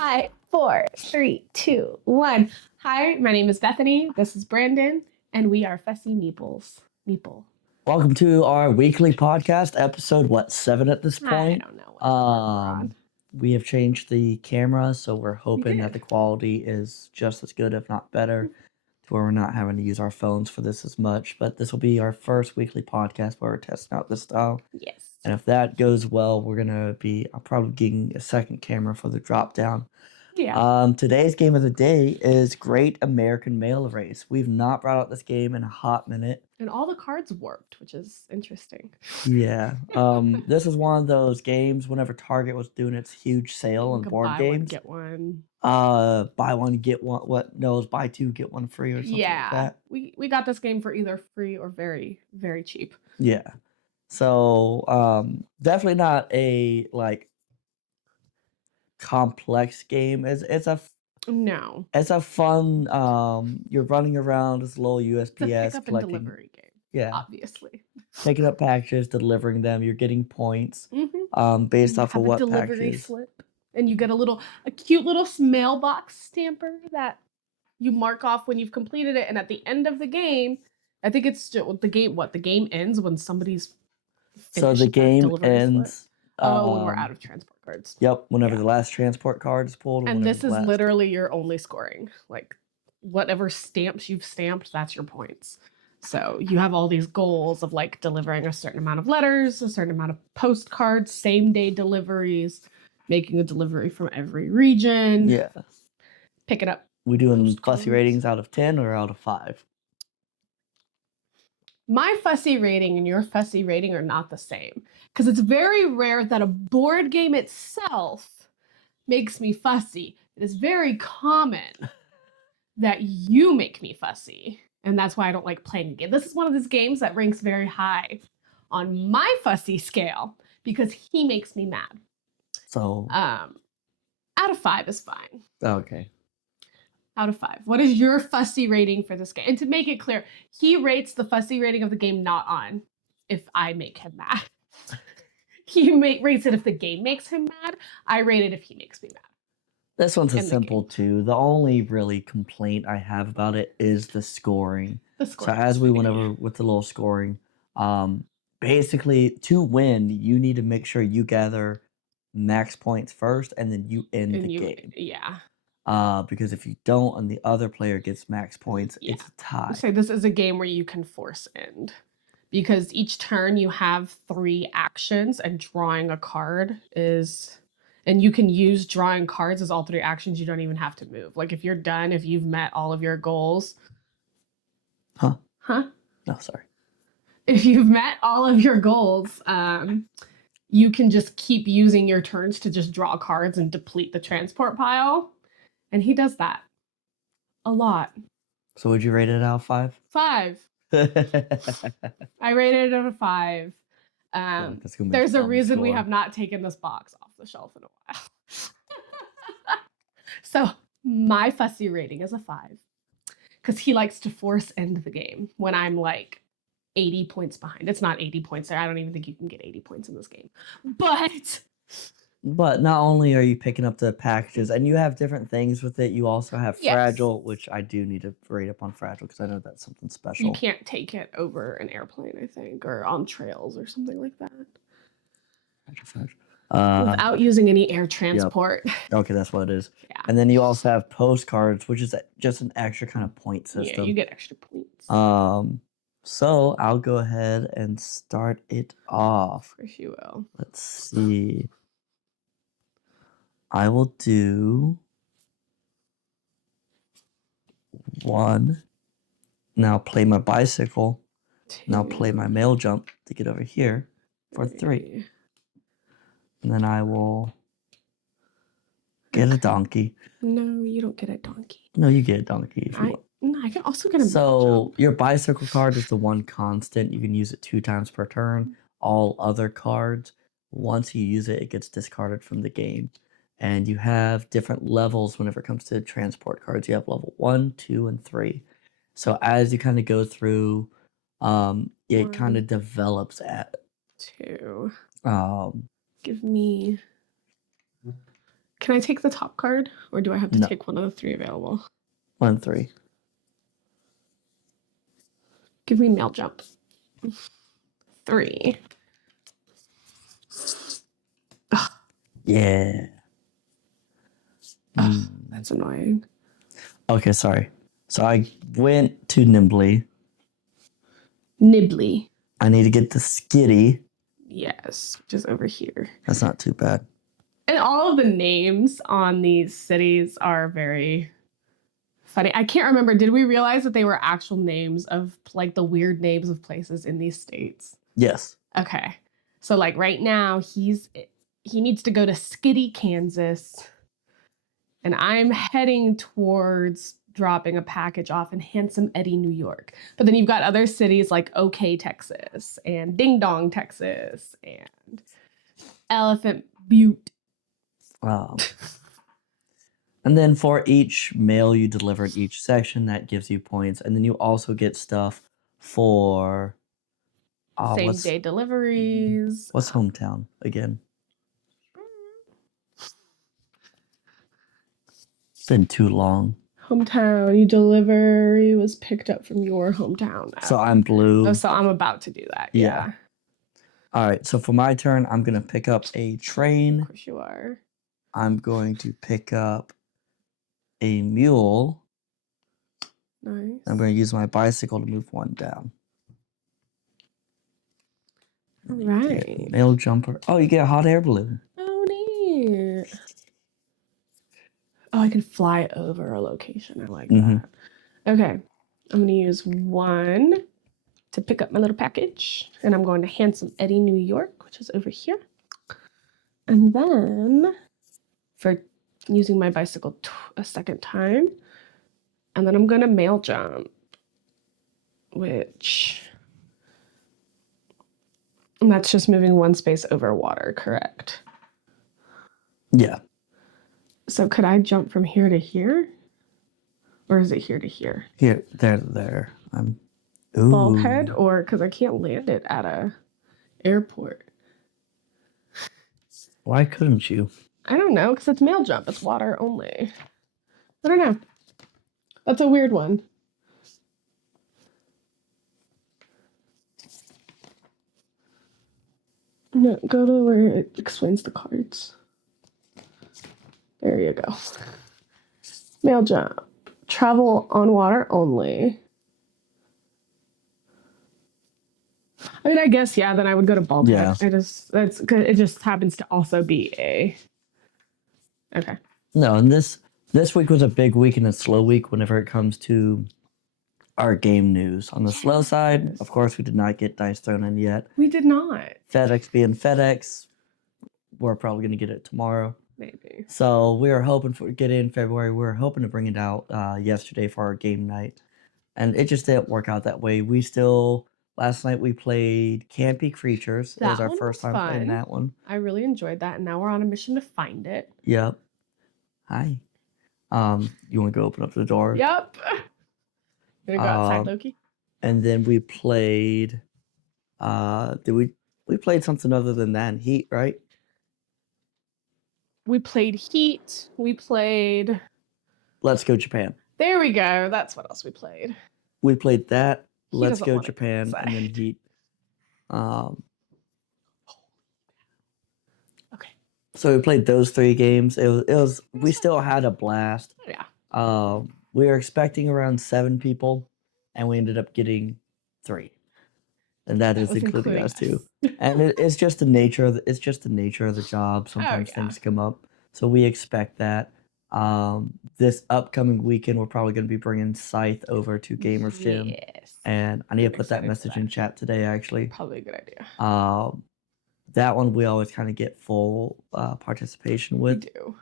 5, 4, 3, 2, 1. Hi, my name is Bethany. This is Brandon, and we are Fussy Meeples. Meeple. Welcome to our weekly podcast, episode 7 at this point. I don't know what number we're on. We have changed the camera, so we're hoping that did. the quality is just as good, if not better, to where we're not having to use our phones for this as much. But this will be our first weekly podcast where we're testing out this style. Yes. And if that goes well, we're gonna be probably getting a second camera for the drop down. Yeah. Today's game of the day is Great American Mail Race. We've not brought out this game in a hot minute. And all the cards warped, which is interesting. Yeah. This is one of those games whenever Target was doing its huge sale on board buy games. one, get one. Buy one, get one. No, it was buy two, get one free or something like that. We got this game for either free or very, very cheap. Yeah. So definitely not a complex game. It's a fun you're running around this little USPS It's a pick-up collecting and delivery game. Yeah. Obviously. Picking up packages, delivering them, you're getting points based off of what delivery packages. slip. And you get a cute little mailbox stamper that you mark off when you've completed it, and at the end of the game, I think it's the game ends when somebody's So the game ends when we're out of transport cards. Yep, whenever the last transport card is pulled. And this is literally your only scoring. Like, whatever stamps you've stamped, that's your points. So you have all these goals of like delivering a certain amount of letters, a certain amount of postcards, same day deliveries, making a delivery from every region. Yeah. Pick it up. We doing fussy ratings out of 10 or out of 5? My fussy rating and your fussy rating are not the same, because it's very rare that a board game itself makes me fussy. It is very common that you make me fussy, and that's why I don't like playing a game. This is one of those games that ranks very high on my fussy scale because he makes me mad. So out of 5 is fine. Okay. Out of 5. What is your fussy rating for this game? And to make it clear, he rates the fussy rating of the game not on if I make him mad. He rates it if the game makes him mad. I rate it if he makes me mad. This one's a simple 2. The only really complaint I have about it is the scoring. So as we went over with the little scoring, basically to win, you need to make sure you gather max points first and then you end the game. Yeah. Because if you don't and the other player gets max points, it's a tie. So this is a game where you can force end. Because each turn you have 3 actions, and drawing a card is... And you can use drawing cards as all 3 actions. You don't even have to move. Like, if you're done, if you've met all of your goals... Huh? No, sorry. If you've met all of your goals, you can just keep using your turns to just draw cards and deplete the transport pile. And he does that a lot. So would you rate it out of 5? 5. I rated it out of 5. There's a reason we have not taken this box off the shelf in a while. So my fussy rating is a 5. Because he likes to force end the game when I'm like 80 points behind. It's not 80 points there. I don't even think you can get 80 points in this game. But not only are you picking up the packages, and you have different things with it, you also have Fragile, which I do need to rate up on Fragile because I know that's something special. You can't take it over an airplane, I think, or on trails or something like that. Fragile. Without using any air transport. Yep. Okay, that's what it is. Yeah. And then you also have postcards, which is just an extra kind of point system. Yeah, you get extra points. So I'll go ahead and start it off. Of course you will. Let's see. I will do 1. Now play my bicycle. 2. Now play my mail jump to get over here for 3. And then I will get a donkey. No, you don't get a donkey. No, you get a donkey if you want. No, I can also get a mail jump. Your bicycle card is the one constant. You can use it 2 times per turn. All other cards, once you use it, it gets discarded from the game. And you have different levels whenever it comes to transport cards. You have level 1, 2, and 3. So as you kind of go through, it kind of develops at 2. Give me Can I take the top card, or do I have to No. take one of the 3 available? 1 3. Give me mail jump. 3. Ugh, Yeah. ugh, that's annoying. Okay, sorry. So I went to Nimbly. Nibbly. I need to get the Skitty. Yes, which is over here. That's not too bad. And all of the names on these cities are very funny. I can't remember. Did we realize that they were actual names of like the weird names of places in these states? Yes. Okay. So like right now he needs to go to Skitty, Kansas. And I'm heading towards dropping a package off in Handsome Eddie, New York. But then you've got other cities like OK, Texas, and Ding Dong, Texas, and Elephant Butte. And then for each mail you deliver in each section, that gives you points. And then you also get stuff for Same day deliveries. What's hometown again? It's been too long. Hometown, you delivery was picked up from your hometown. So I'm blue. Oh, so I'm about to do that. Yeah. All right. So for my turn, I'm going to pick up a train. Of course you are. I'm going to pick up a mule. Nice. I'm going to use my bicycle to move one down. All right. Mail jumper. Oh, you get a hot air balloon. Oh, neat. Oh, I can fly over a location. I like that. Okay. I'm going to use 1 to pick up my little package. And I'm going to Handsome Eddie, New York, which is over here. And then for using my bicycle a second time. And then I'm going to mail jump, which... And that's just moving 1 space over water, correct? Yeah. So could I jump from here to here? Or is it here to here? Here, there. Bulkhead, or because I can't land it at a airport. Why couldn't you? I don't know, because it's mail jump. It's water only. I don't know. That's a weird one. No, go to where it explains the cards. There you go. Mail jump. Travel on water only. I mean, I guess, yeah, then I would go to Bulkhead. Yeah. It just happens to also be a... Okay. No, and this week was a big week and a slow week whenever it comes to our game news. On the slow side, of course, we did not get dice thrown in yet. We did not. FedEx being FedEx, we're probably going to get it tomorrow. Maybe. So we were hoping to get it in February. We were hoping to bring it out yesterday for our game night. And it just didn't work out that way. Last night we played Campy Creatures. It was our first time playing that one. I really enjoyed that. And now we're on a mission to find it. Yep. Hi. You want to go open up the door? Yep. You gonna go outside, Loki? And then we played we played something other than that in Heat, right? We played Heat. We played Let's Go Japan. There we go. That's what else we played. We played that. He Let's doesn't Go want to Japan outside. and then Heat. Okay. So we played those 3 games. We still had a blast. Yeah. We were expecting around 7 people, and we ended up getting 3, and that is including us too. And it's just the nature of the job. Sometimes things come up, so we expect that. This upcoming weekend, we're probably going to be bringing Scythe over to Gamers Gym, Yes. and I need to put that message in chat today. Actually, Probably a good idea. That one we always kind of get full participation with. We do.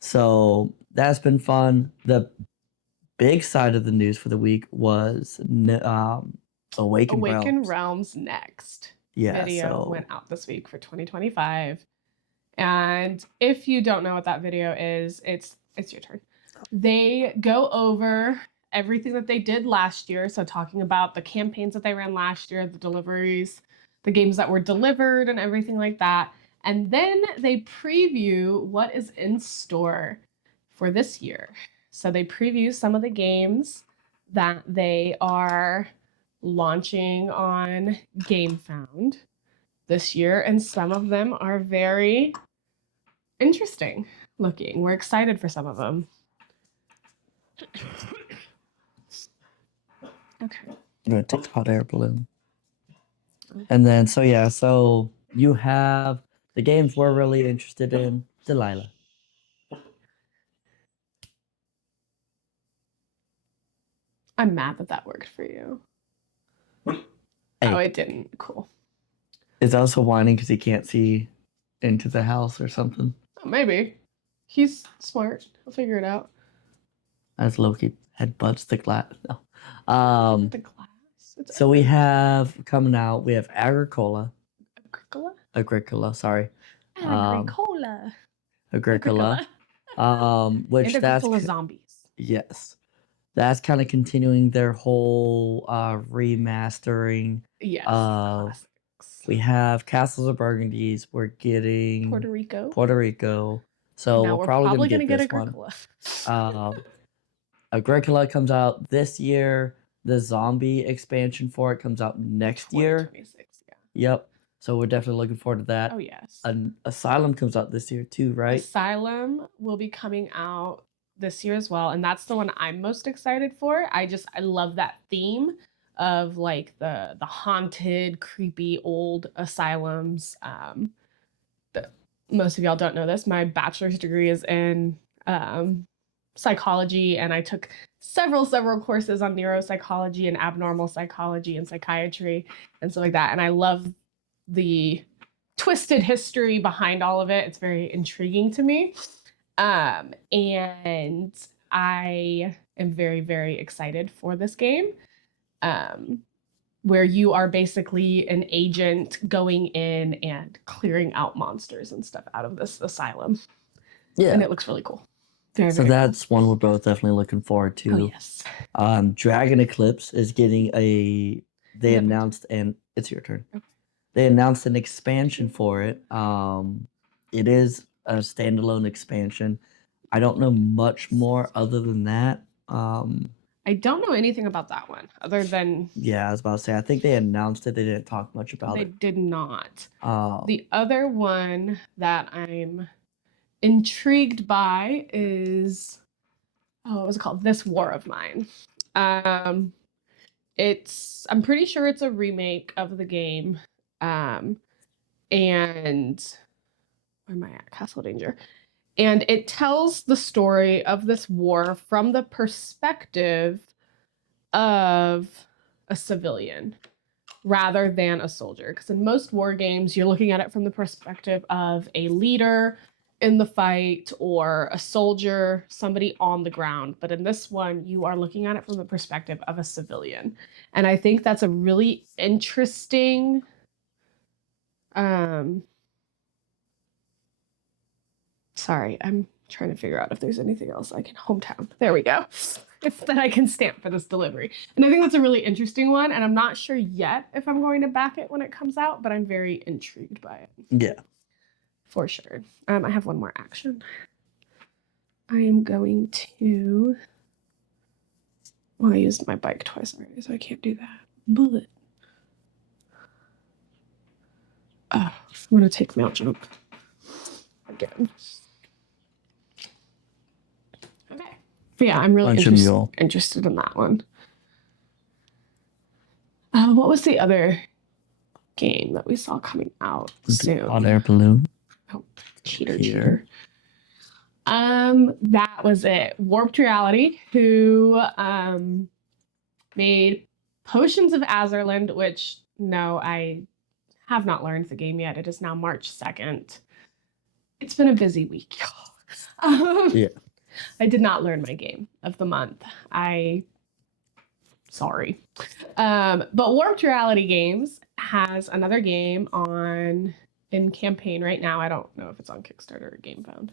So that's been fun. The big side of the news for the week was Awaken Realms Next. Yeah, Video went out this week for 2025. And if you don't know what that video is, it's your turn. They go over everything that they did last year. So talking about the campaigns that they ran last year, the deliveries, the games that were delivered and everything like that. And then they preview what is in store for this year. So they preview some of the games that they are launching on GameFound this year, and some of them are very interesting looking. We're excited for some of them. Okay. I'm gonna take hot air balloon. And then so you have the games we're really interested in, Delilah. I'm mad that worked for you. Hey. Oh, it didn't. Cool. Is also whining because he can't see into the house or something. Oh, maybe. He's smart. He'll figure it out. As Loki headbutts the glass. No. The glass. So we have coming out, we have Agricola. Agricola, sorry. Agricola. Agricola. Which and that's Agricola zombies. Yes. That's kind of continuing their whole remastering. Yes. We have Castles of Burgundies. We're getting Puerto Rico. So now we're probably gonna get this Agricola. One. Agricola comes out this year. The zombie expansion for it comes out next year. 2026, yeah. Yep. So we're definitely looking forward to that. Oh, yes. Asylum comes out this year too, right? Asylum will be coming out this year as well, and that's the one I'm most excited for. I love that theme of like the haunted, creepy old asylums. Most of y'all don't know this. My bachelor's degree is in psychology, and I took several courses on neuropsychology and abnormal psychology and psychiatry and stuff like that. And I love the twisted history behind all of it. It's very intriguing to me. And I am very, very excited for this game, where you are basically an agent going in and clearing out monsters and stuff out of this asylum. Yeah. And it looks really cool. So that's one we're both definitely looking forward to. Oh, yes. Dragon Eclipse is getting they announced, and it's your turn. Okay. They announced an expansion for it. It is a standalone expansion. I don't know much more other than that. I don't know anything about that one other than... Yeah, I was about to say, I think they announced it. They didn't talk much about it. They did not. The other one that I'm intrigued by is, what was it called? This War of Mine. I'm pretty sure it's a remake of the game. And where am I at? Castle Danger. And it tells the story of this war from the perspective of a civilian rather than a soldier. Because in most war games, you're looking at it from the perspective of a leader in the fight or a soldier, somebody on the ground. But in this one, you are looking at it from the perspective of a civilian. And I think that's a really interesting... Sorry, I'm trying to figure out if there's anything else I can... Hometown. There we go. It's that I can stamp for this delivery. And I think that's a really interesting one. And I'm not sure yet if I'm going to back it when it comes out, but I'm very intrigued by it. Yeah. For sure. I have one more action. I am going to... Well, I used my bike twice already, so I can't do that. Bullet. I'm going to take Mount Jump again. Okay. But yeah, I'm really interested in that one. What was the other game that we saw coming out soon? Hot air balloon. Oh, cheater. That was it. Warped Reality, who made Potions of Azurland, which, no, I have not learned the game yet. It is now March 2nd. It's been a busy week, y'all. Yeah. I did not learn my game of the month. Sorry. But Warped Reality Games has another game in campaign right now. I don't know if it's on Kickstarter or GameFound.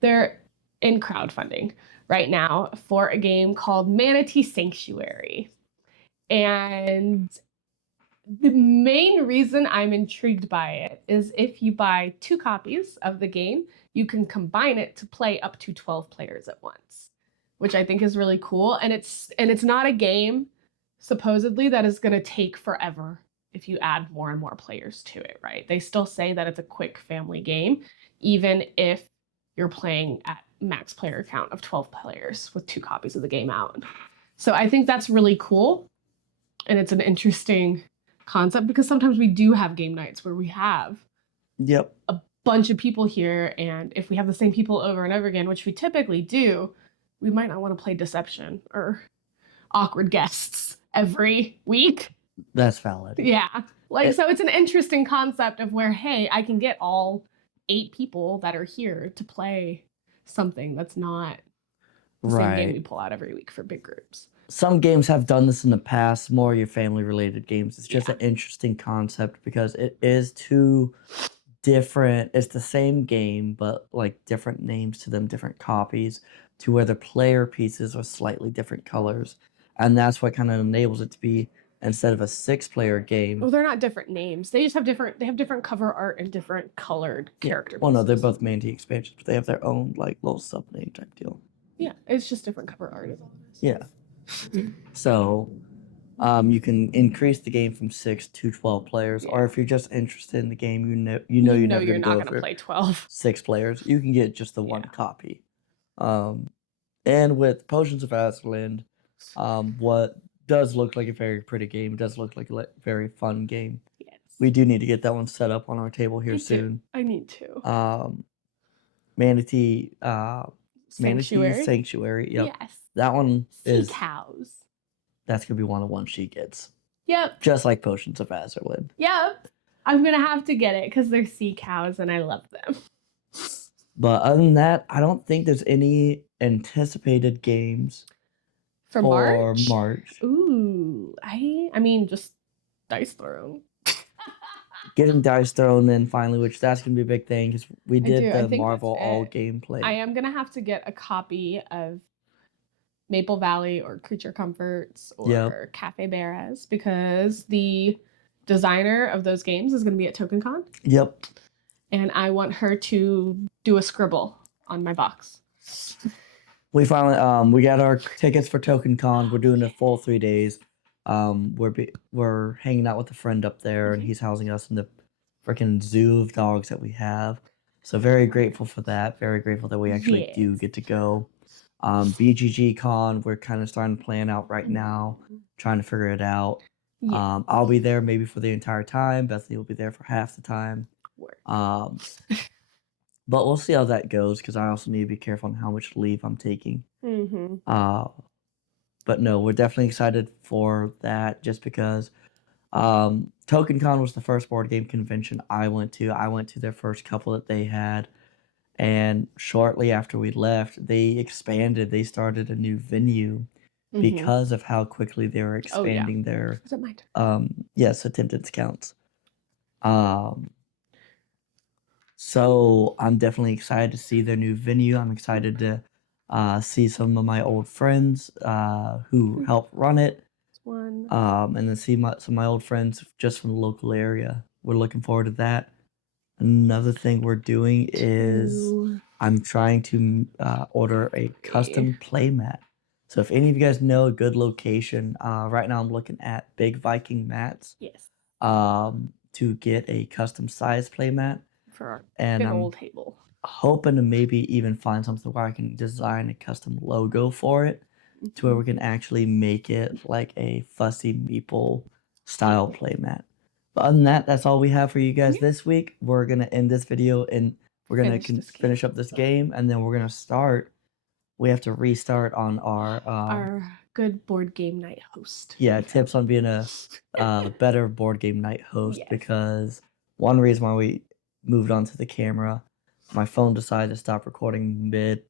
They're in crowdfunding right now for a game called Manatee Sanctuary. And The main reason I'm intrigued by it is if you buy 2 copies of the game, you can combine it to play up to 12 players at once, which I think is really cool. And it's not a game supposedly that is going to take forever if you add more and more players to it, right? They still say that it's a quick family game, even if you're playing at max player count of 12 players with 2 copies of the game out. So I think that's really cool. And it's an interesting concept because sometimes we do have game nights where we have Yep. a bunch of people here, and if we have the same people over and over again, which we typically do, we might not want to play Deception or Awkward Guests every week. That's valid. Yeah. So it's an interesting concept of where, hey, I can get all 8 people that are here to play something that's not the same game we pull out every week for big groups. Some games have done this in the past, more your family-related games. It's just an interesting concept because it is 2 different, it's the same game, but like different names to them, different copies, to where the player pieces are slightly different colors. And that's what kind of enables it to be, instead of a 6-player game. Well, they're not different names. They just have different cover art and different colored character pieces. Well, no, they're both Manti expansions, but they have their own like little sub-name type deal. Yeah, it's just different cover art is all it is. Yeah. So, you can increase the game from 6 to 12 players, or if you're just interested in the game, you're never you're not going to play 12. 6 players. You can get just the 1 copy. And with Potions of Azurland, what does look like a very pretty game, does look like a very fun game. Yes. We do need to get that one set up on our table here soon. I need to. Manatee Sanctuary. Sanctuary. Yep. Yes. That one is Sea cows. That's gonna be one of the ones she gets. Yep. Just like Potions of Azurland. Yep. I'm gonna have to get it because they're sea cows and I love them. But other than that, I don't think there's any anticipated games for March. Ooh, I mean, just Dice Throne. Getting Dice Throne in finally, which that's gonna be a big thing because we did the Marvel all gameplay. I am gonna have to get a copy of Maple Valley or Creature Comforts or Cafe Beres because the designer of those games is gonna be at TokenCon. Yep. And I want her to do a scribble on my box. We finally we got our tickets for TokenCon. We're doing a full 3 days. We're hanging out with a friend up there, and he's housing us in the freaking zoo of dogs that we have. So very grateful for that. Very grateful that we actually do get to go. BGG Con, we're kind of starting to plan out right now, trying to figure it out. Yes. I'll be there maybe for the entire time. Bethany will be there for half the time. But we'll see how that goes because I also need to be careful on how much leave I'm taking. But no, we're definitely excited for that just because TokenCon was the first board game convention I went to. I went to their first couple that they had. And shortly after we left, they expanded. They started a new venue because of how quickly they were expanding their attendance counts. So I'm definitely excited to see their new venue. I'm excited to see some of my old friends who helped run it. And then see some of my old friends just from the local area. We're looking forward to that. Another thing we're doing is I'm trying to order a custom playmat. So if any of you guys know a good location, right now I'm looking at Big Viking Mats. Yes. To get a custom size playmat for our big old table. Hoping to maybe even find something where I can design a custom logo for it, to where we can actually make it like a fussy meeple style playmat. But other than that, that's all we have for you guys this week. We're going to end this video and we're going to finish up this game. And then we're going to start. We have to restart on our good board game night host. Yeah, tips on being a better board game night host. Because one reason why we moved on to the camera, my phone decided to stop recording mid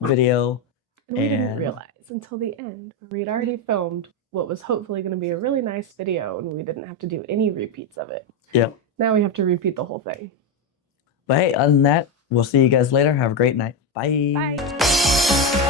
video. And we didn't realize until the end. We'd already filmed what was hopefully going to be a really nice video, and we didn't have to do any repeats of it. Yep. Now we have to repeat the whole thing. But hey, other than that, we'll see you guys later. Have a great night. Bye. Bye.